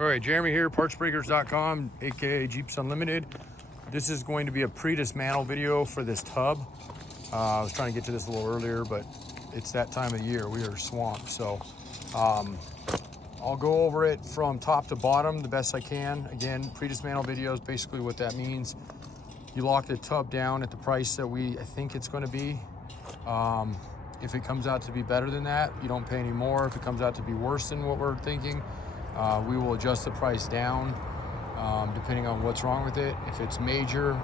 All right, Jeremy here, partsbreakers.com, aka Jeeps Unlimited. This is going to be a pre-dismantle video for this tub. I was trying to get to this a little earlier, but it's that time of year. We are swamped, so I'll go over it from top to bottom the best I can. Again, pre-dismantle videos, basically what that means. You lock the tub down at the price that I think it's going to be. If it comes out to be better than that, you don't pay any more. If it comes out to be worse than what we're thinking, we will adjust the price down depending on what's wrong with it. If it's major,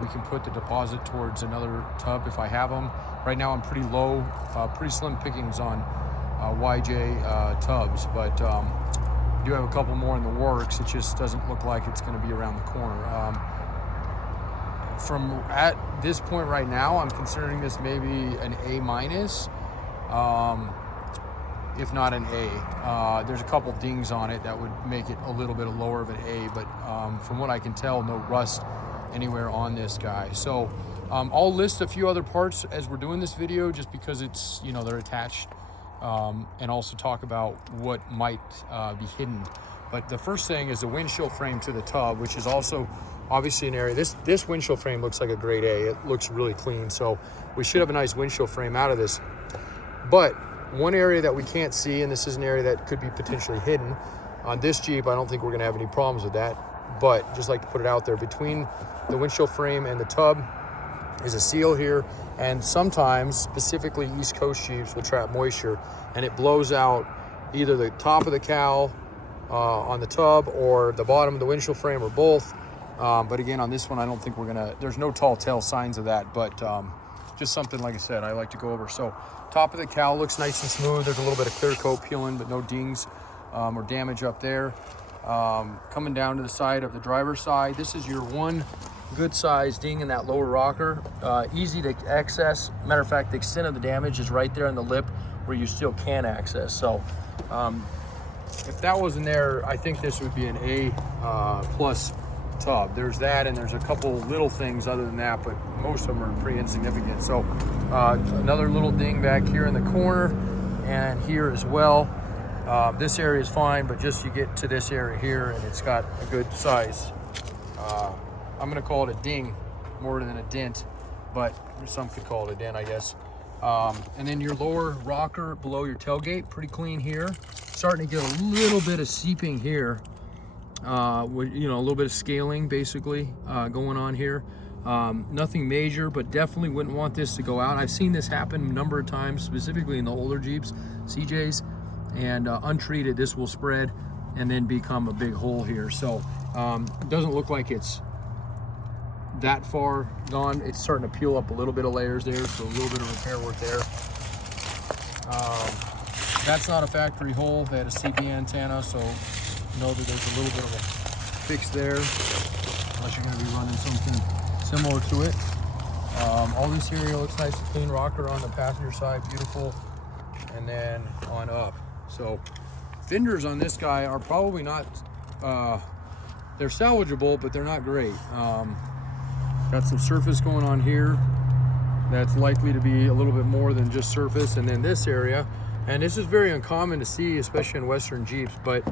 we can put the deposit towards another tub if I have them. Right now I'm pretty low, pretty slim pickings on YJ tubs, but I do have a couple more in the works. It just doesn't look like it's going to be around the corner. From at this point right now, I'm considering this maybe an A-, if not an A. There's a couple dings on it that would make it a little bit lower of an A, but from what I can tell, no rust anywhere on this guy. So I'll list a few other parts as we're doing this video, just because it's, you know, they're attached, and also talk about what might be hidden. But the first thing is the windshield frame to the tub, which is also obviously an area. This windshield frame looks like a grade A. It looks really clean, so we should have a nice windshield frame out of this. But one area that we can't see, and this is an area that could be potentially hidden on this Jeep, I don't think we're going to have any problems with that, but just like to put it out there, between the windshield frame and the tub is a seal here, and sometimes, specifically East Coast Jeeps will trap moisture, and it blows out either the top of the cowl on the tub or the bottom of the windshield frame, or both. But again, on this one, I don't think we're gonna, there's no tall tale signs of that, but just something, like I said, I like to go over. So top of the cowl looks nice and smooth. There's a little bit of clear coat peeling, but no dings or damage up there. Coming down to the side of the driver's side, this is your one good size ding in that lower rocker. Easy to access. Matter of fact, the extent of the damage is right there in the lip where you still can access. So if that wasn't there, I think this would be an A plus tub. There's that, and there's a couple little things other than that, but most of them are pretty insignificant. So another little ding back here in the corner, and here as well. This area is fine, but just you get to this area here and it's got a good size, I'm gonna call it a ding more than a dent, but some could call it a dent, I guess. And then your lower rocker below your tailgate, pretty clean here. Starting to get a little bit of seeping here, with, you know, a little bit of scaling basically going on here. Nothing major, but definitely wouldn't want this to go out. I've seen this happen a number of times, specifically in the older Jeeps, CJs, and untreated, this will spread and then become a big hole here. So it doesn't look like it's that far gone. It's starting to peel up a little bit of layers there, so a little bit of repair work there. That's not a factory hole. They had a CB antenna, so know that there's a little bit of a fix there, unless you're going to be running something similar to it. All this area looks nice and clean. Rocker on the passenger side, beautiful, and then on up. So fenders on this guy are probably not, they're salvageable, but they're not great. Got some surface going on here that's likely to be a little bit more than just surface. And then this area, and this is very uncommon to see, especially in Western Jeeps, but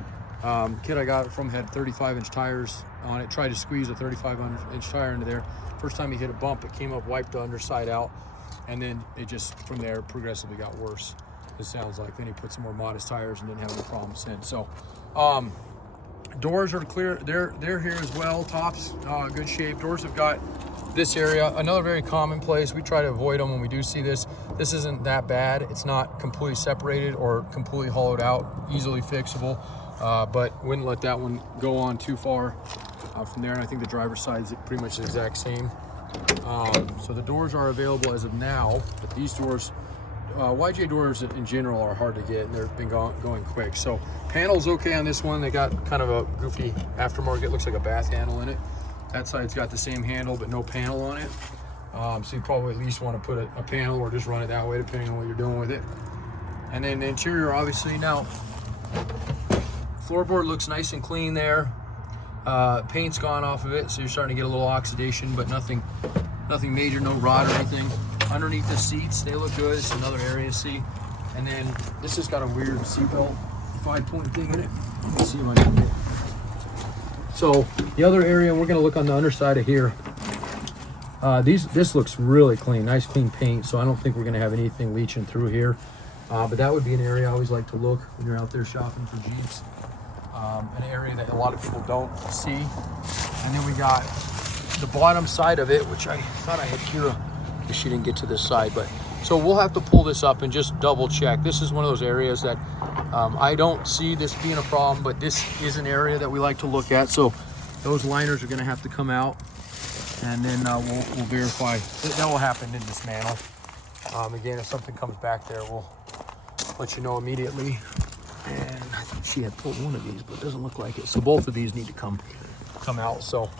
kid I got it from had 35-inch tires on it. Tried to squeeze a 35-inch tire into there. First time he hit a bump, it came up, wiped the underside out, and then it just from there progressively got worse. It sounds like. Then he put some more modest tires and didn't have any problems since. So doors are clear. They're here as well. Tops good shape. Doors have got this area, another very common place. We try to avoid them when we do see this. This isn't that bad. It's not completely separated or completely hollowed out, easily fixable. But wouldn't let that one go on too far from there. And I think the driver's side is pretty much the exact same. So the doors are available as of now, but these doors, YJ doors in general are hard to get, and they've been going quick. So panel's okay on this one. They got kind of a goofy aftermarket, looks like a bath handle in it. That side's got the same handle, but no panel on it. So you probably at least want to put a panel or just run it that way, depending on what you're doing with it. And then the interior, obviously, now, floorboard looks nice and clean there. Paint's gone off of it, so you're starting to get a little oxidation, but nothing major, no rot or anything. Underneath the seats, they look good. It's another area to see. And then this has got a weird seatbelt 5-point thing in it. Let me see if I can So the other area, and we're gonna look on the underside of here. This looks really clean, nice clean paint. So I don't think we're gonna have anything leaching through here. But that would be an area I always like to look when you're out there shopping for Jeeps. An area that a lot of people don't see. And then we got the bottom side of it, which I thought I had Kira, because she didn't get to this side. But so we'll have to pull this up and just double check. This is one of those areas that I don't see this being a problem, but this is an area that we like to look at. So those liners are gonna have to come out, and then we'll verify. That will happen in dismantle. Again, if something comes back there, we'll let you know immediately. And I think she had pulled one of these, but it doesn't look like it. So both of these need to come out. So,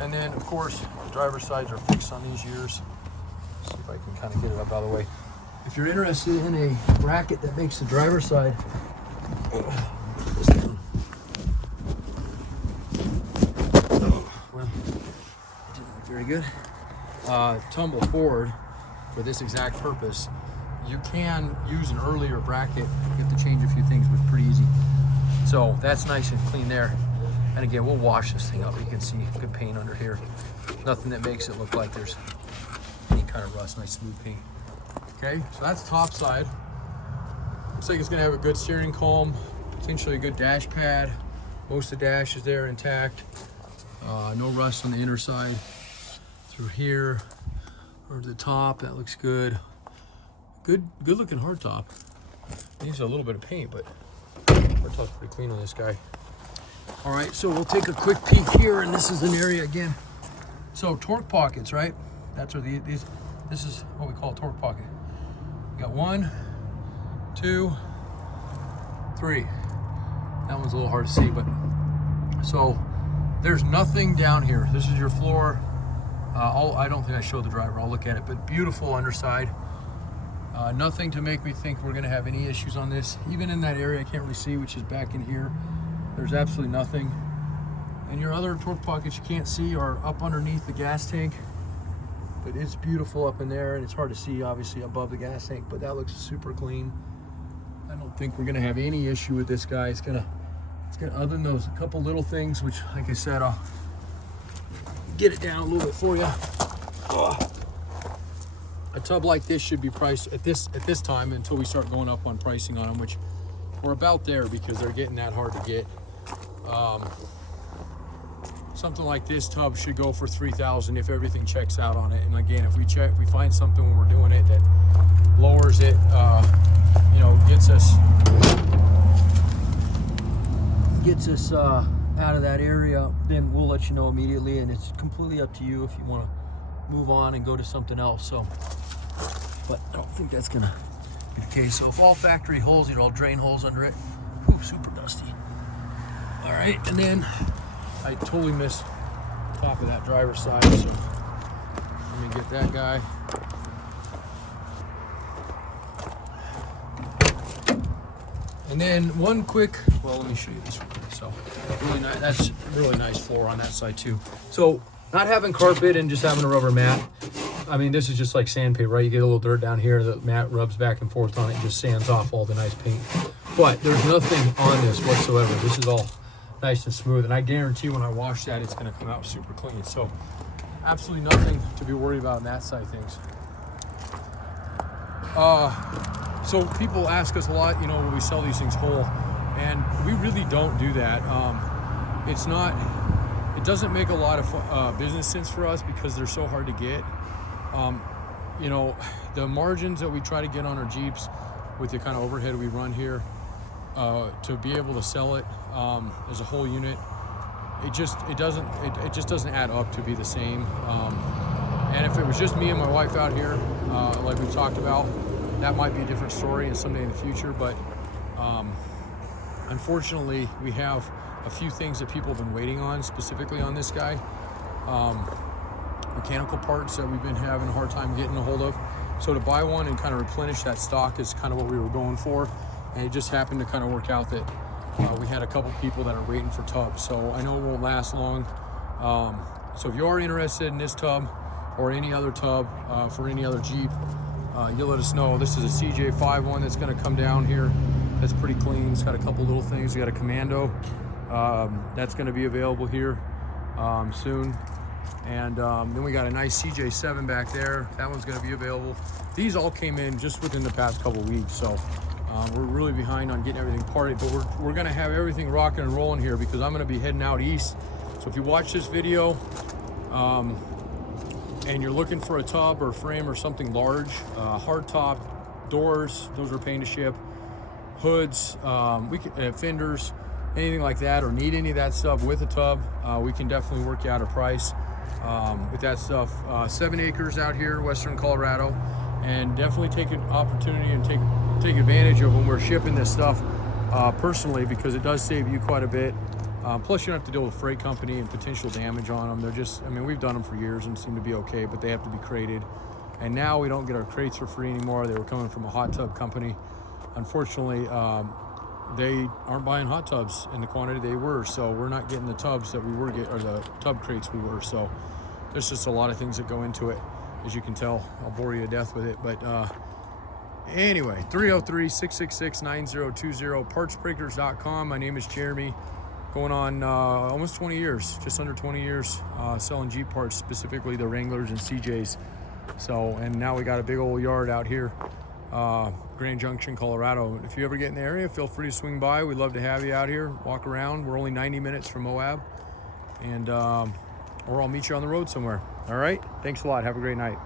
and then of course the driver's sides are fixed on these years. See if I can kind of get it up out of the way. If you're interested in a bracket that makes the driver's side, this down. Well, it didn't look very good. Tumble forward for this exact purpose. You can use an earlier bracket. You have to change a few things, but it's pretty easy. So that's nice and clean there. And again, we'll wash this thing up. You can see good paint under here. Nothing that makes it look like there's any kind of rust. Nice smooth paint. Okay, so that's top side. Looks like it's gonna have a good steering column, potentially a good dash pad. Most of the dash is there intact. No rust on the inner side. Through here, or the top, that looks good. Good looking hardtop. Needs a little bit of paint, but hardtop's pretty clean on this guy. All right, so we'll take a quick peek here, and this is an area again. So torque pockets, right? That's where this is what we call a torque pocket. We got 1, 2, 3. That one's a little hard to see, but so there's nothing down here. This is your floor. I don't think I showed the driver. I'll look at it, but beautiful underside. Nothing to make me think we're gonna have any issues on this. Even in that area I can't really see, which is back in here, there's absolutely nothing. And your other torque pockets you can't see are up underneath the gas tank, but it's beautiful up in there, and it's hard to see obviously above the gas tank, but that looks super clean. I don't think we're gonna have any issue with this guy. It's gonna other than those a couple little things, which like I said, I'll get it down a little bit for you. A tub like this should be priced at this time until we start going up on pricing on them, which we're about there because they're getting that hard to get. Something like this tub should go for $3,000 if everything checks out on it. And again, if we find something when we're doing it that lowers it, you know, gets us out of that area, then we'll let you know immediately. And it's completely up to you if you want to move on and go to something else. So, but I don't think that's gonna be the case. So if all factory holes, you know, all drain holes under it. Ooh, super dusty. All right, and then I totally missed the top of that driver's side, so let me get that guy. And then one quick, well, let me show you this one. So really nice, that's really nice floor on that side too. So not having carpet and just having a rubber mat, I mean, this is just like sandpaper, right? You get a little dirt down here, the mat rubs back and forth on it and just sands off all the nice paint. But there's nothing on this whatsoever. This is all nice and smooth, and I guarantee when I wash that, it's gonna come out super clean. So absolutely nothing to be worried about on that side of things. So people ask us a lot, you know, when we sell these things whole, and we really don't do that. It doesn't make a lot of business sense for us because they're so hard to get. You know, the margins that we try to get on our Jeeps with the kind of overhead we run here, to be able to sell it as a whole unit, it just doesn't add up to be the same. And if it was just me and my wife out here, like we talked about, that might be a different story and someday in the future. But unfortunately, we have a few things that people have been waiting on, specifically on this guy. Mechanical parts that we've been having a hard time getting a hold of. So to buy one and kind of replenish that stock is kind of what we were going for. And it just happened to kind of work out that we had a couple people that are waiting for tubs. So I know it won't last long. So if you are interested in this tub or any other tub for any other Jeep, you'll let us know. This is a CJ5 one that's going to come down here. That's pretty clean. It's got a couple little things. We got a Commando That's going to be available here soon. And then we got a nice CJ7 back there. That one's going to be available. These all came in just within the past couple weeks, so we're really behind on getting everything parted, but we're going to have everything rocking and rolling here because I'm going to be heading out east. So if you watch this video and you're looking for a tub or frame or something large, hard top, doors, those are paying to ship, hoods, fenders, anything like that, or need any of that stuff with a tub, we can definitely work you out a price with that stuff. 7 acres out here, Western Colorado, and definitely take an opportunity and take advantage of when we're shipping this stuff personally, because it does save you quite a bit. Plus, you don't have to deal with freight company and potential damage on them. They're just, I mean, we've done them for years and seem to be okay, but they have to be crated. And now we don't get our crates for free anymore. They were coming from a hot tub company. Unfortunately, they aren't buying hot tubs in the quantity they were, so we're not getting the tubs that we were getting, or the tub crates we were. So there's just a lot of things that go into it, as you can tell. I'll bore you to death with it, but anyway, 303-666-9020, partsbreakers.com. My name is Jeremy. Going on almost 20 years, just under 20 years, selling Jeep parts, specifically the Wranglers and CJs. So, and now we got a big old yard out here, Grand Junction, Colorado. If you ever get in the area, feel free to swing by. We'd love to have you out here, walk around. We're only 90 minutes from Moab, and or I'll meet you on the road somewhere. All right, thanks a lot. Have a great night.